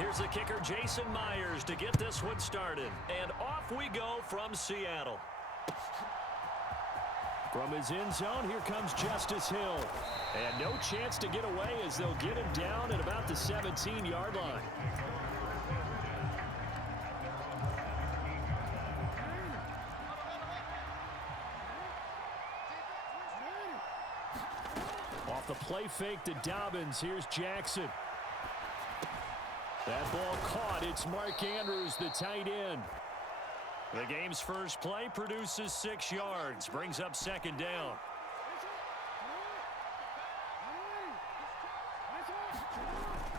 Here's the kicker, Jason Myers, to get this one started. And off we go from Seattle. From his end zone, here comes Justice Hill. And no chance to get away as they'll get him down at about the 17-yard line. Off the play fake to Dobbins, here's Jackson. That ball caught. It's Mark Andrews, the tight end. The game's first play produces 6 yards, brings up second down.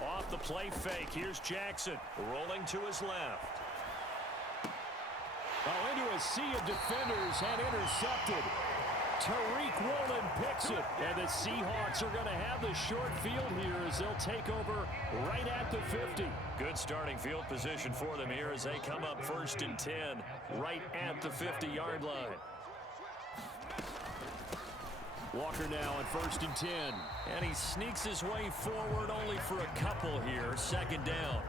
Off the play fake, here's Jackson, rolling to his left. Oh, into a sea of defenders and intercepted. Tariq Woolen picks it, and the Seahawks are going to have the short field here as they'll take over right at the 50. Good starting field position for them here as they come up 1st and 10 right at the 50-yard line. Walker now on 1st and 10. And he sneaks his way forward only for a couple here, second down.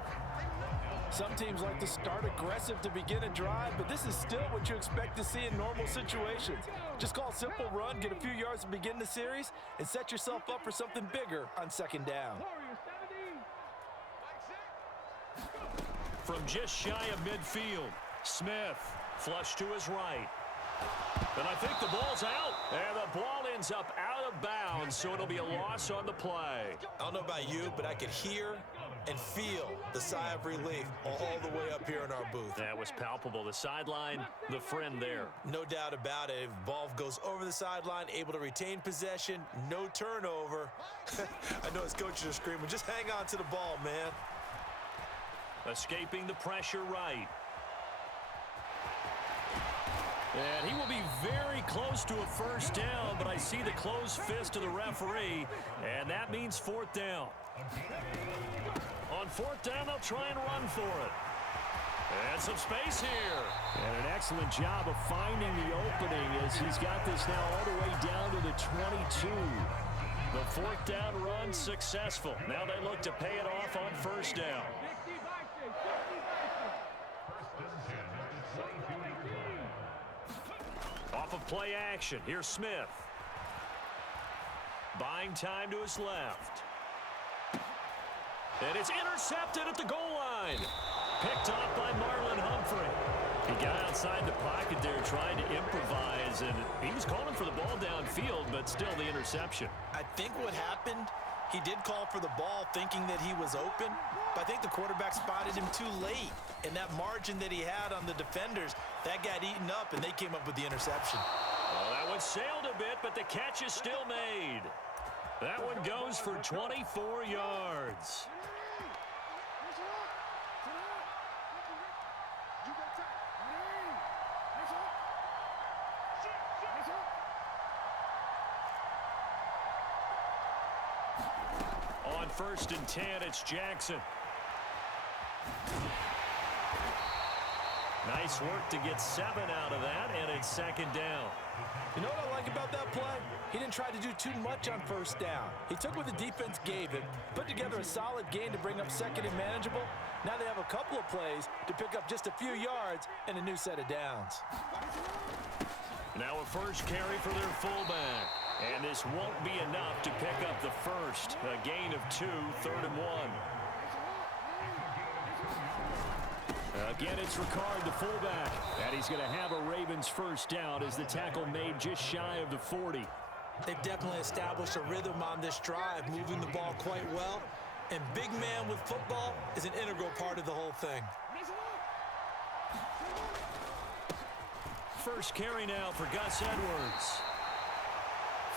Some teams like to start aggressive to begin a drive, but this is still what you expect to see in normal situations. Just call a simple run, get a few yards to begin the series, and set yourself up for something bigger on second down. From just shy of midfield, Smith, flush to his right. And I think the ball's out. And the ball ends up out of bounds, so it'll be a loss on the play. I don't know about you, but I could hear and feel the sigh of relief all the way up here in our booth. That was palpable. The sideline, the friend there. No doubt about it. If the ball goes over the sideline, able to retain possession, no turnover. I know his coaches are screaming, just hang on to the ball, man. Escaping the pressure right. And he will be very close to a first down, but I see the closed fist of the referee, and that means 4th down. On 4th down, they'll try and run for it. And some space here. And an excellent job of finding the opening as he's got this now all the way down to the 22. The 4th down run successful. Now they look to pay it off on 1st down. Off of play action, here's Smith. Buying time to his left. And it's intercepted at the goal line. Picked off by Marlon Humphrey. He got outside the pocket there trying to improvise, and he was calling for the ball downfield, but still the interception. I think what happened, he did call for the ball thinking that he was open, but I think the quarterback spotted him too late. And that margin that he had on the defenders, that got eaten up, and they came up with the interception. Well, that one sailed a bit, but the catch is still made. That one goes for 24 yards. On 1st and 10, it's Jackson. Nice work to get 7 out of that, and it's second down. You know what I like about that play? He didn't try to do too much on 1st down. He took what the defense gave him, put together a solid gain to bring up 2nd and manageable. Now they have a couple of plays to pick up just a few yards and a new set of downs. Now a first carry for their fullback. And this won't be enough to pick up the first. A gain of 2, 3rd and 1. Again, it's Ricard, the fullback. And he's going to have a Ravens first down as the tackle made just shy of the 40. They've definitely established a rhythm on this drive, moving the ball quite well. And big man with football is an integral part of the whole thing. First carry now for Gus Edwards.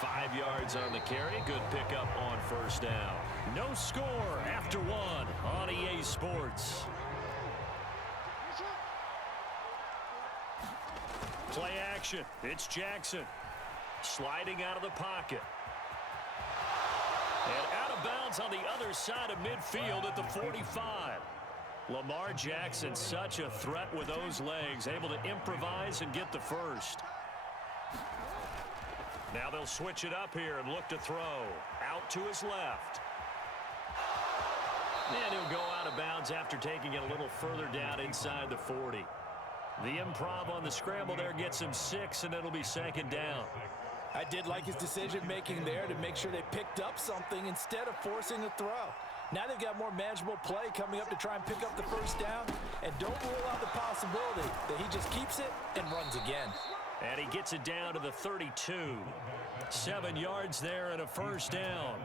5 yards on the carry. Good pickup on 1st down. No score after 1 on EA Sports. Play action. It's Jackson. Sliding out of the pocket. And out of bounds on the other side of midfield at the 45. Lamar Jackson, such a threat with those legs, able to improvise and get the first. Now they'll switch it up here and look to throw. Out to his left. And he'll go out of bounds after taking it a little further down inside the 40. The improv on the scramble there gets him 6, and it'll be second down. I did like his decision-making there to make sure they picked up something instead of forcing a throw. Now they've got more manageable play coming up to try and pick up the first down, and don't rule out the possibility that he just keeps it and runs again. And he gets it down to the 32. 7 yards there and a first down.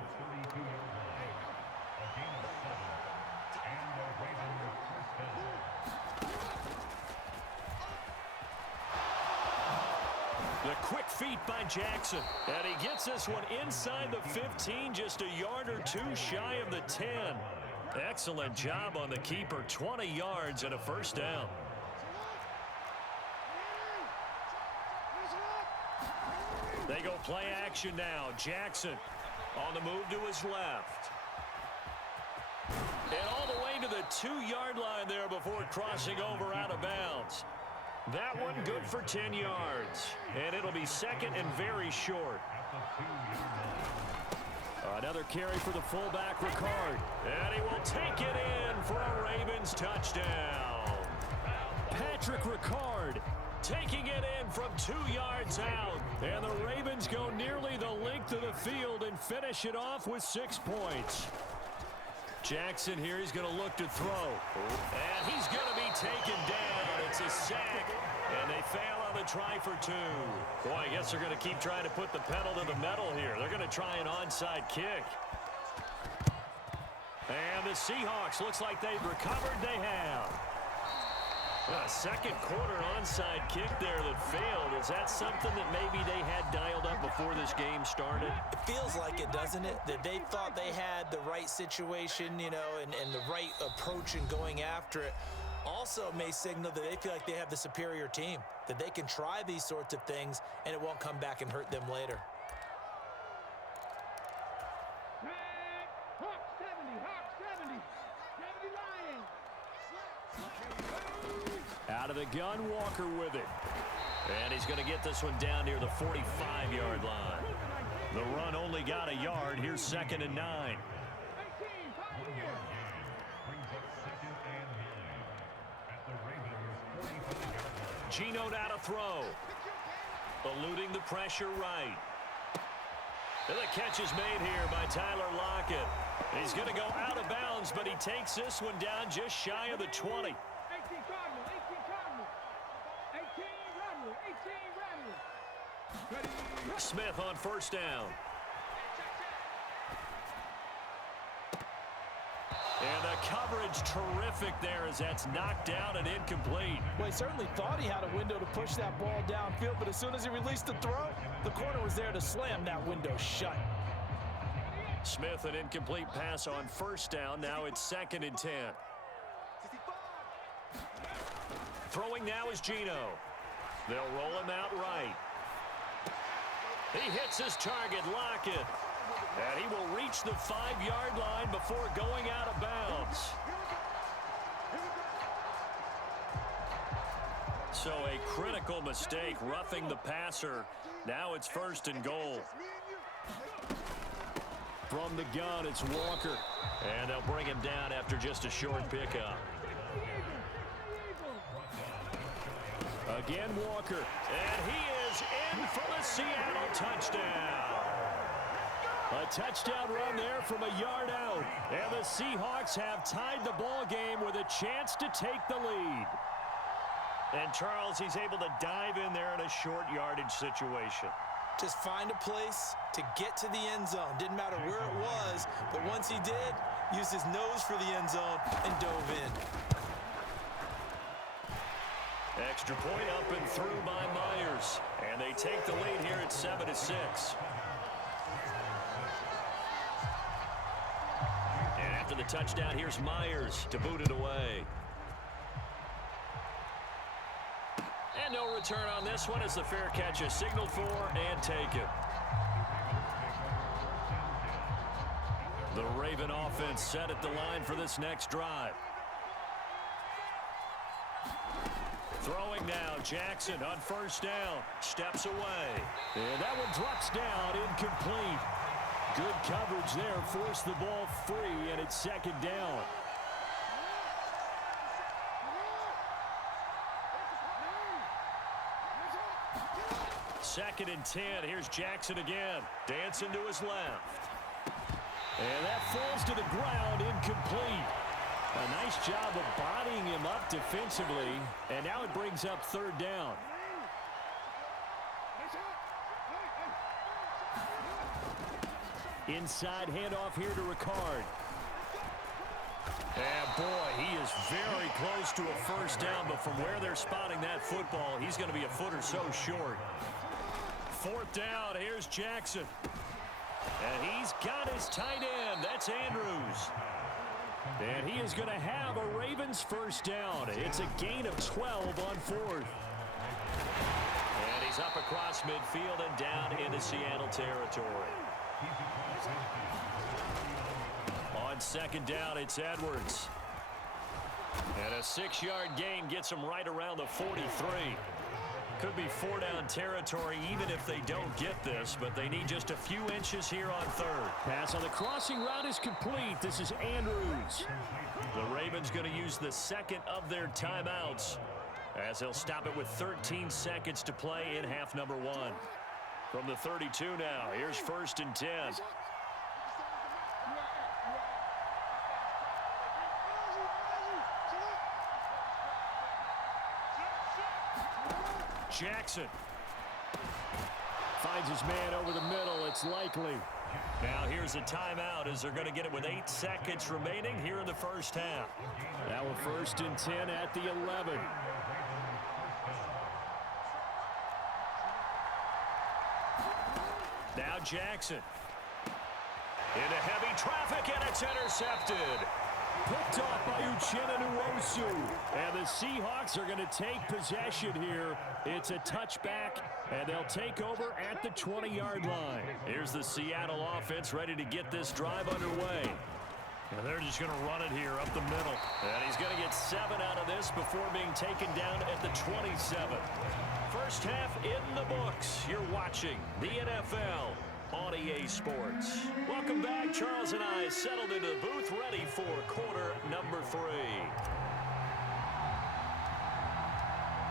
The quick feet by Jackson. And he gets this one inside the 15, just a yard or two shy of the 10. Excellent job on the keeper. 20 yards and a first down. They go play action now. Jackson on the move to his left. And all the way to the 2-yard line there before crossing over out of bounds. That one good for 10 yards. And it'll be second and very short. Another carry for the fullback, Ricard. And he will take it in for a Ravens touchdown. Patrick Ricard taking it in from 2 yards out. And the Ravens go nearly the length of the field and finish it off with 6 points. Jackson here, he's going to look to throw. And he's going to be taken down. It's a sack. And they fail on the try for 2. Boy, I guess they're going to keep trying to put the pedal to the metal here. They're going to try an onside kick. And the Seahawks, looks like they've recovered. They have. A second quarter onside kick there that failed. Is that something that maybe they had dialed up before this game started? It feels like it, doesn't it? That they thought they had the right situation, you know, and the right approach in going after it. Also may signal that they feel like they have the superior team, that they can try these sorts of things and it won't come back and hurt them later. Out of the gun, Walker with it. And he's going to get this one down near the 45-yard line. The run only got a yard. Here's second and 9. Geno now to throw. Eluding the pressure right. And the catch is made here by Tyler Lockett. He's going to go out of bounds, but he takes this one down just shy of the 20. Smith on first down. And the coverage terrific there as that's knocked down and incomplete. Well, he certainly thought he had a window to push that ball downfield, but as soon as he released the throw, the corner was there to slam that window shut. Smith, an incomplete pass on first down. Now it's second and 10. Throwing now is Geno. They'll roll him out right. He hits his target, Lockett. And he will reach the 5-yard line before going out of bounds. So a critical mistake, roughing the passer. Now it's first and goal. From the gun, it's Walker. And they'll bring him down after just a short pickup. Again, Walker. And he is in for the Seattle touchdown. A touchdown run there from a yard out. And the Seahawks have tied the ball game with a chance to take the lead. And Charles, he's able to dive in there in a short yardage situation. Just find a place to get to the end zone. Didn't matter where it was, but once he did, used his nose for the end zone and dove in. Extra point up and through by Myers. And they take the lead here at 7-6. And after the touchdown, here's Myers to boot it away. And no return on this one as the fair catch is signaled for and taken. The Raven offense set at the line for this next drive. Throwing now, Jackson on first down. Steps away. And that one drops down, incomplete. Good coverage there. Forced the ball free, and it's second down. Second and 10. Here's Jackson again. Dancing to his left. And that falls to the ground, incomplete. A nice job of bodying him up defensively, and now it brings up third down. Inside handoff here to Ricard. And boy, he is very close to a first down, but from where they're spotting that football, he's going to be a foot or so short. Fourth down, here's Jackson. And he's got his tight end. That's Andrews. And he is going to have a Ravens first down. It's a gain of 12 on fourth. And he's up across midfield and down into Seattle territory. On second down, it's Edwards. And a 6-yard gain gets him right around the 43. Could be 4-down territory even if they don't get this, but they need just a few inches here on third. Pass on the crossing route is complete. This is Andrews. The Ravens going to use the second of their timeouts as they'll stop it with 13 seconds to play in half number one. From the 32 now, here's first and 10. Jackson finds his man over the middle. It's likely. Now here's a timeout as they're going to get it with 8 seconds remaining here in the first half. Now we're first and 10 at the 11. Now Jackson. Into heavy traffic, and it's intercepted. Picked off by Uchenna Nwosu. And the Seahawks are going to take possession here. It's a touchback, and they'll take over at the 20-yard line. Here's the Seattle offense ready to get this drive underway. And they're just going to run it here up the middle. And he's going to get 7 out of this before being taken down at the 27. First half in the books. You're watching the NFL on EA Sports. Welcome back. Charles and I settled into the booth ready for quarter number 3.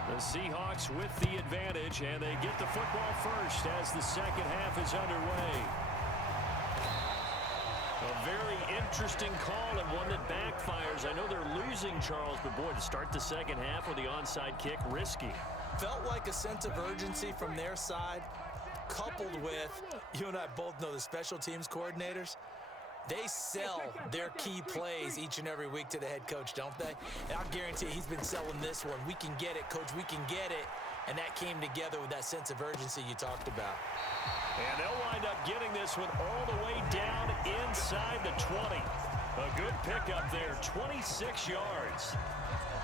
The Seahawks with the advantage, and they get the football first as the second half is underway. A very interesting call and one that backfires. I know they're losing, Charles, but boy, to start the second half with the onside kick, risky. Felt like a sense of urgency from their side, coupled with, you and I both know the special teams coordinators, they sell their key plays each and every week to the head coach, don't they? And I'll guarantee he's been selling this one. We can get it, coach, we can get it. And that came together with that sense of urgency you talked about. And they'll wind up getting this one all the way down inside the 20. A good pickup there, 26 yards.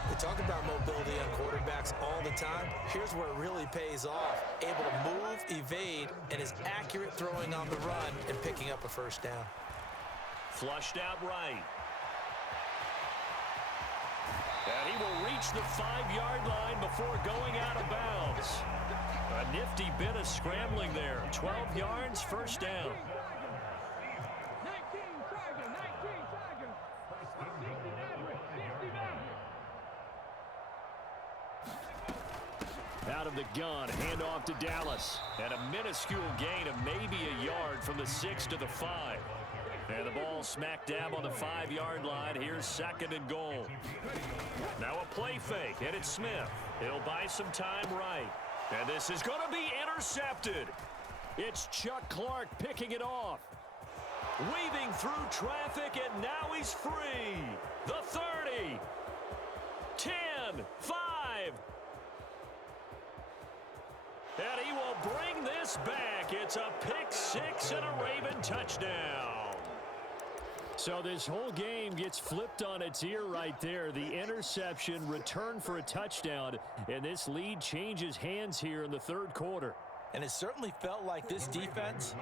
We talk about mobility on quarterbacks all the time. Here's where it really pays off. Able to move, evade, and is accurate throwing on the run and picking up a first down. Flushed out right. And he will reach the 5-yard line before going out of bounds. A nifty bit of scrambling there. 12 yards, first down. Out of the gun, handoff to Dallas. And a minuscule gain of maybe a yard from the 6 to the 5. And the ball smack dab on the 5-yard line. Here's second and goal. Now a play fake, and it's Smith. He'll buy some time right. And this is going to be intercepted. It's Chuck Clark picking it off. Weaving through traffic, and now he's free. The 30. 10. 5. And he will bring this back. It's a pick 6 and a Raven touchdown. So this whole game gets flipped on its ear right there. The interception, return for a touchdown, and this lead changes hands here in the third quarter. And it certainly felt like this defense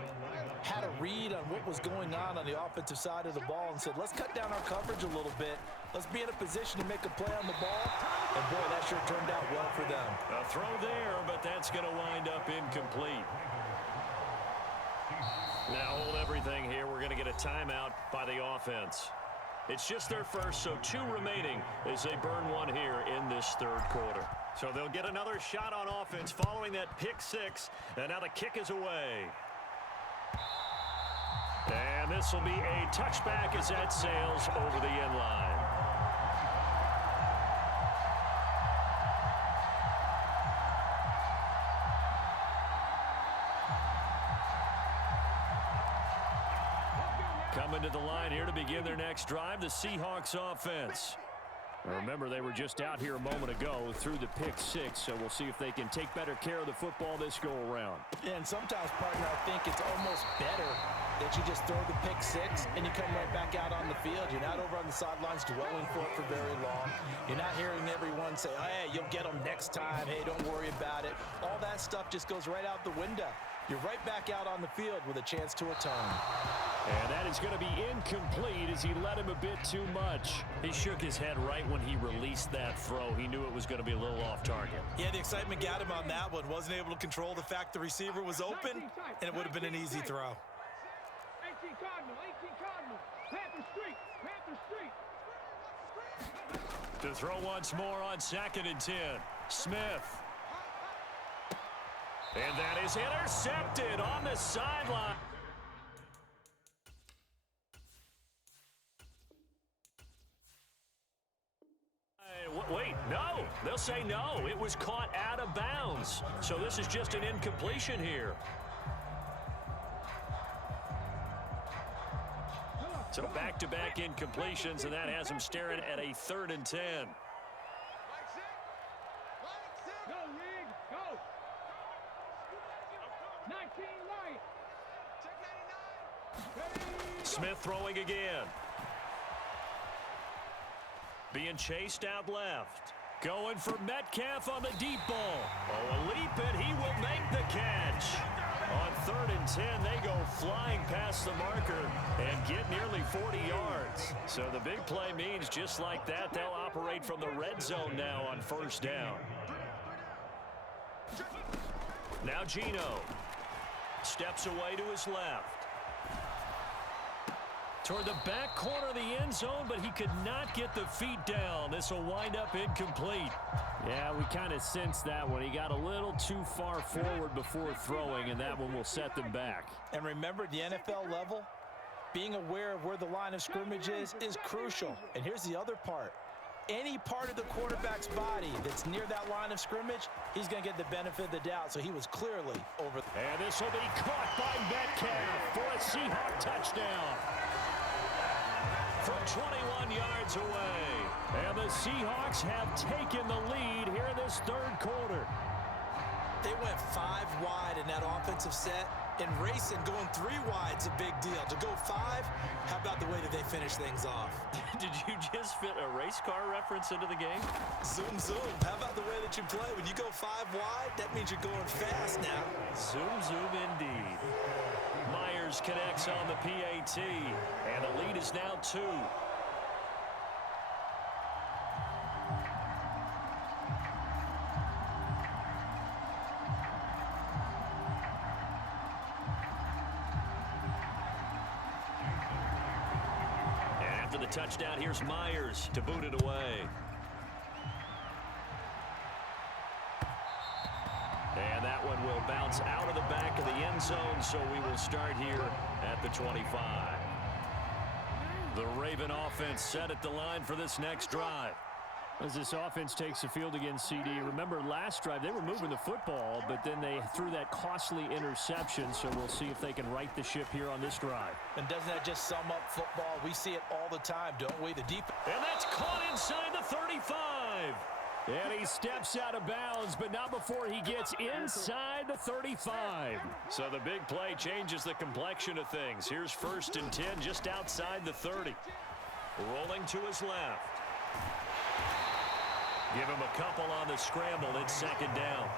had a read on what was going on the offensive side of the ball and said, let's cut down our coverage a little bit. Let's be in a position to make a play on the ball. And boy, that sure turned out well for them. A throw there, but that's going to wind up incomplete. Now hold everything here. We're going to get a timeout by the offense. It's just their first, so 2 remaining as they burn 1 here in this third quarter. So they'll get another shot on offense following that pick 6, and now the kick is away. And this will be a touchback as that sails over the end line. Coming to the line here to begin their next drive, the Seahawks offense. Remember, they were just out here a moment ago through the pick 6, so we'll see if they can take better care of the football this go-around. Yeah, and sometimes, partner, I think it's almost better that you just throw the pick 6 and you come right back out on the field. You're not over on the sidelines dwelling for it for very long. You're not hearing everyone say, hey, you'll get them next time. Hey, don't worry about it. All that stuff just goes right out the window. You're right back out on the field with a chance to atone. And that is going to be incomplete as he let him a bit too much. He shook his head right when he released that throw. He knew it was going to be a little off target. Yeah, the excitement got him on that one. Wasn't able to control the fact the receiver was open, and it would have been an easy throw. 18 Cardinal, Panther Street. To throw once more on 2nd and 10. Smith. And that is intercepted on the sideline. Wait, no. They'll say no. It was caught out of bounds. So this is just an incompletion here. So back-to-back incompletions, and that has them staring at a 3rd and 10. Go, Reed, go. 19 right. Smith throwing again. Being chased out left. Going for Metcalf on the deep ball. Oh, a leap, and he will make the catch. On 3rd and 10, they go flying past the marker and get nearly 40 yards. So the big play means just like that, they'll operate from the red zone now on 1st down. Now Geno steps away to his left. Toward the back corner of the end zone, but he could not get the feet down. This will wind up incomplete. Yeah, we kind of sensed that one. He got a little too far forward before throwing, and that one will set them back. And remember, the NFL level, being aware of where the line of scrimmage is crucial. And here's the other part. Any part of the quarterback's body that's near that line of scrimmage, he's going to get the benefit of the doubt. So he was clearly over. And this will be caught by Metcalf for a Seahawk touchdown. From 21 yards away. And the Seahawks have taken the lead here in this 3rd quarter. They went 5 wide in that offensive set, and racing going 3 wide's a big deal. To go 5, how about the way that they finish things off? Did you just fit a race car reference into the game? Zoom, zoom. How about the way that you play? When you go 5 wide, that means you're going fast now. Zoom, zoom indeed. Myers connects on the PAT, and the lead is now 2. And after the touchdown, here's Myers to boot it away. And that one will bounce out of the back of the end zone, so we will start here at the 25. The Raven offense set at the line for this next drive. As this offense takes the field against CD, remember last drive they were moving the football, but then they threw that costly interception, so we'll see if they can right the ship here on this drive. And doesn't that just sum up football? We see it all the time, don't we? The deep. And that's caught inside the 35. And he steps out of bounds, but not before he gets inside the 35. So the big play changes the complexion of things. Here's 1st and 10 just outside the 30. Rolling to his left. Give him a couple on the scramble. It's 2nd down.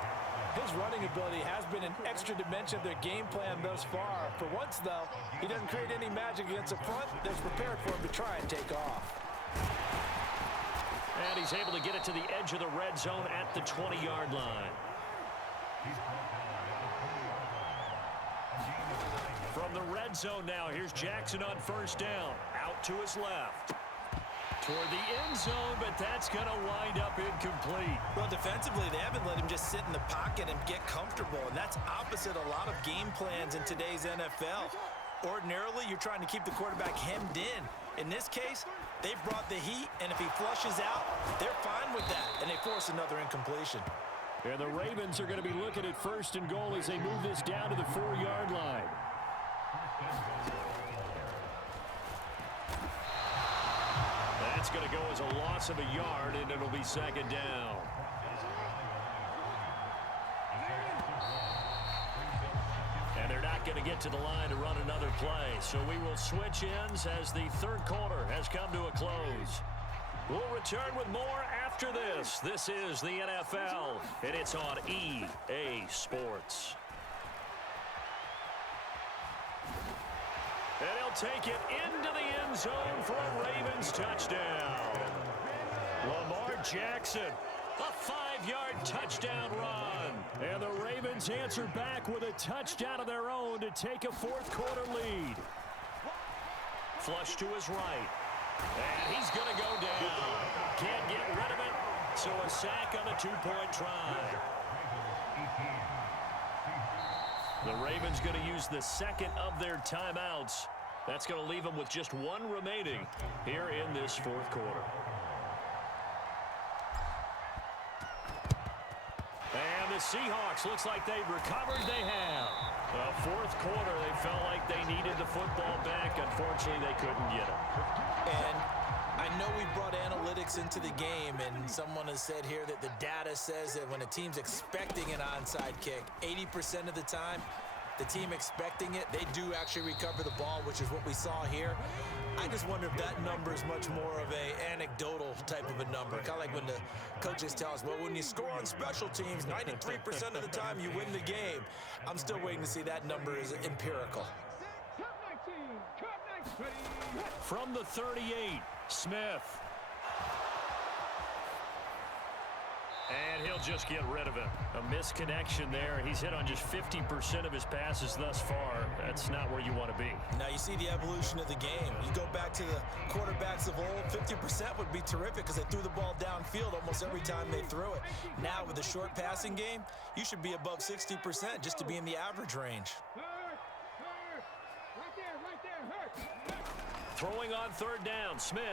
His running ability has been an extra dimension of their game plan thus far. For once, though, he doesn't create any magic against the front that's prepared for him to try and take off. And he's able to get it to the edge of the red zone at the 20-yard line. From the red zone now. Here's Jackson on first down. Out to his left. Toward the end zone, but that's going to wind up incomplete. Well, defensively, they haven't let him just sit in the pocket and get comfortable, and that's opposite a lot of game plans in today's NFL. Ordinarily, you're trying to keep the quarterback hemmed in. In this case, they've brought the heat, and if he flushes out, they're fine with that, and they force another incompletion. And the Ravens are going to be looking at first and goal as they move this down to the 4-yard line. That's going to go as a loss of a yard, and it'll be second down. And they're not going to get to the line to run another play. So we will switch ends as the third quarter has come to a close. We'll return with more after this. This is the NFL, and it's on EA Sports. And he'll take it into the end zone for a Ravens touchdown. Lamar Jackson, a 5-yard touchdown run. And the Ravens answer back with a touchdown of their own to take a fourth-quarter lead. Flush to his right. And he's going to go down. Can't get rid of it, so a sack on a 2-point try. The Ravens going to use the second of their timeouts. That's going to leave them with just one remaining here in this fourth quarter. And the Seahawks, looks like they've recovered. They have. The fourth quarter, they felt like they needed the football back. Unfortunately, they couldn't get it. And I know we brought analytics into the game, and someone has said here that the data says that when a team's expecting an onside kick, 80% of the time, the team expecting it, they do actually recover the ball, which is what we saw here. I just wonder if that number is much more of a anecdotal type of a number. Kind of like when the coaches tell us, well, when you score on special teams, 93% of the time you win the game. I'm still waiting to see that number is empirical. From the 38, Smith. And he'll just get rid of it. A misconnection there. He's hit on just 50% of his passes thus far. That's not where you want to be. Now you see the evolution of the game. You go back to the quarterbacks of old, 50% would be terrific because they threw the ball downfield almost every time they threw it. Now with the short passing game, you should be above 60% just to be in the average range. Right there, Throwing on third down, Smith.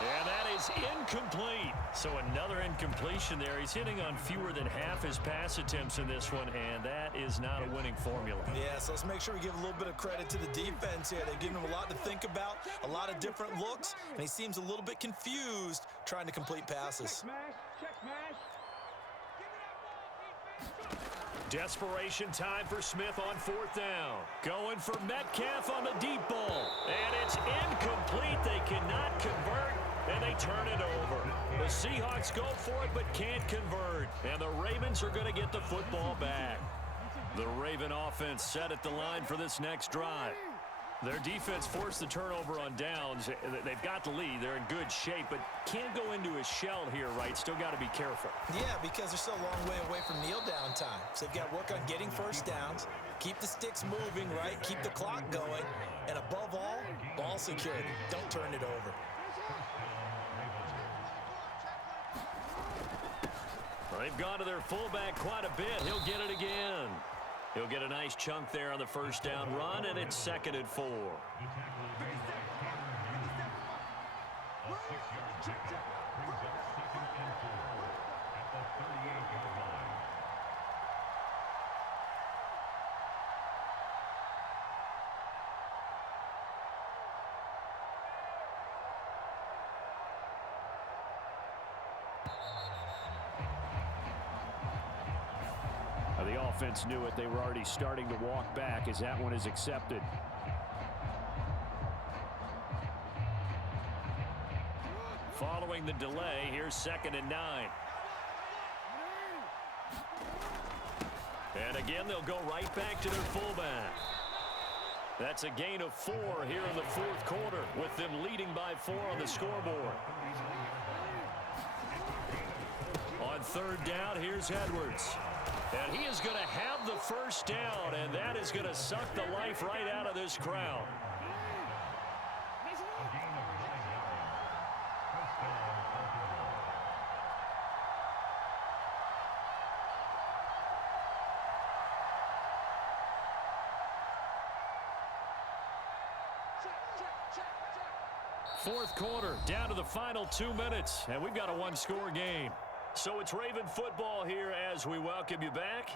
And that is incomplete. So another incompletion there. He's hitting on fewer than half his pass attempts in this one, and that is not a winning formula. Yeah, so let's make sure we give a little bit of credit to the defense here. They've given him a lot to think about, a lot of different looks, and he seems a little bit confused trying to complete passes. Check smash. Desperation time for Smith on fourth down. Going for Metcalf on the deep ball. And it's incomplete. They cannot convert, and they turn it over. The Seahawks go for it but can't convert. And the Ravens are going to get the football back. The Raven offense set at the line for this next drive. Their defense forced the turnover on downs. They've got the lead. They're in good shape, but can't go into a shell here, right? Still got to be careful. Yeah, because they're still a long way away from kneel down time. So they've got to work on getting first downs, keep the sticks moving, right? Keep the clock going, and above all, ball security. Don't turn it over. Well, they've gone to their fullback quite a bit. He'll get it again. He'll get a nice chunk there on the first down run, and it's 2nd and 4. The offense knew it. They were already starting to walk back as that one is accepted. Following the delay, here's 2nd and 9. And again, they'll go right back to their fullback. That's a gain of 4 here in the fourth quarter, with them leading by 4 on the scoreboard. On third down, here's Edwards. And he is going to have the first down, and that is going to suck the life right out of this crowd. Fourth quarter, down to the final 2 minutes, and we've got a one-score game. So it's Raven football here as we welcome you back.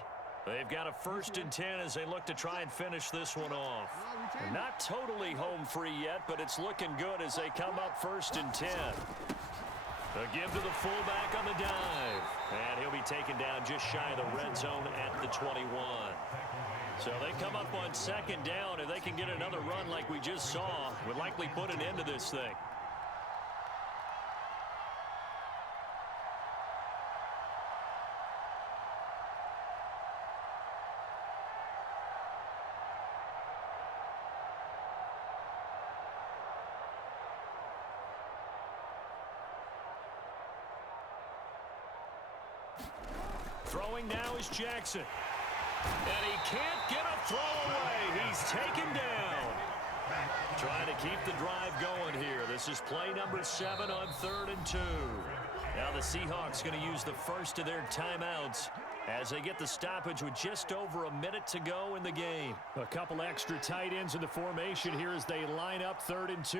They've got a 1st and 10 as they look to try and finish this one off. They're not totally home free yet, but it's looking good as they come up 1st and 10. A give to the fullback on the dive, and he'll be taken down just shy of the red zone at the 21. So they come up on 2nd down, and they can get another run like we just saw. Would likely put an end to this thing. Throwing now is Jackson. And he can't get a throw away. He's taken down. Trying to keep the drive going here. This is play number 7 on 3rd and 2. Now the Seahawks going to use the first of their timeouts as they get the stoppage with just over a minute to go in the game. A couple extra tight ends in the formation here as they line up 3rd and 2.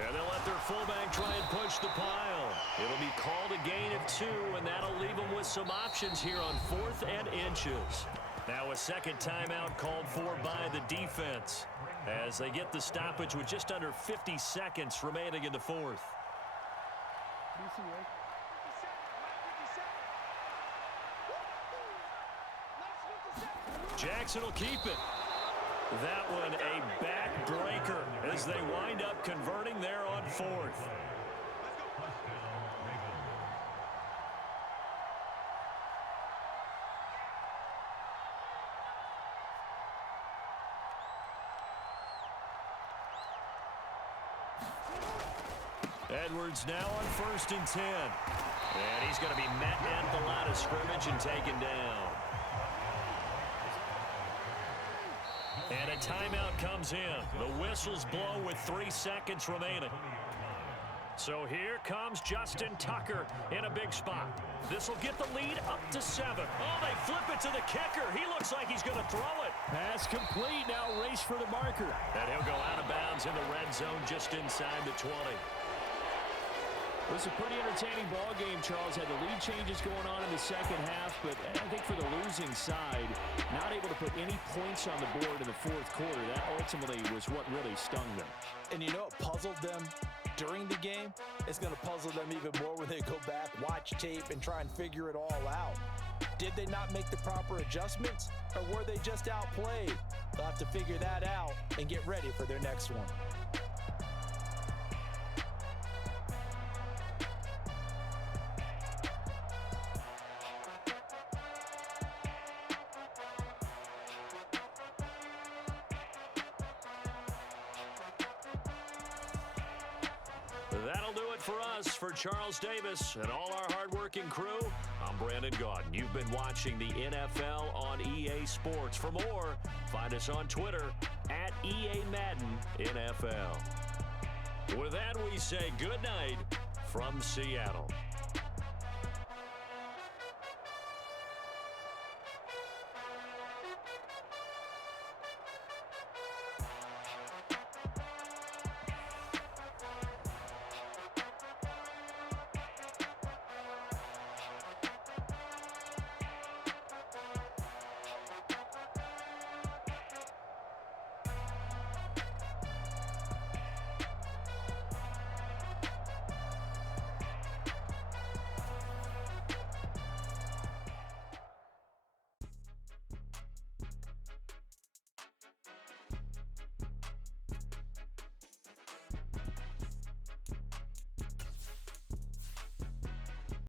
And they'll let their fullback try and push the pile. It'll be called a gain of 2, and that'll leave them with some options here on 4th and inches. Now a second timeout called for by the defense as they get the stoppage with just under 50 seconds remaining in the 4th. Jackson will keep it. That one a backbreaker as they wind up converting there on 4th. Edwards now on 1st and 10. And he's going to be met at the line of scrimmage and taken down. And a timeout comes in. The whistles blow with 3 seconds remaining. So here comes Justin Tucker in a big spot. This will get the lead up to 7. Oh, they flip it to the kicker. He looks like he's going to throw it. Pass complete. Now race for the marker. And he'll go out of bounds in the red zone just inside the 20. It was a pretty entertaining ball game. Charles had the lead changes going on in the second half, but I think for the losing side, not able to put any points on the board in the 4th quarter, that ultimately was what really stung them. And you know what puzzled them during the game? It's going to puzzle them even more when they go back, watch tape, and try and figure it all out. Did they not make the proper adjustments, or were they just outplayed? They'll have to figure that out and get ready for their next one. That'll do it for us. For Charles Davis and all our hardworking crew, I'm Brandon Gaudin. You've been watching the NFL on EA Sports. For more, find us on Twitter at EA Madden NFL. With that, we say good night from Seattle.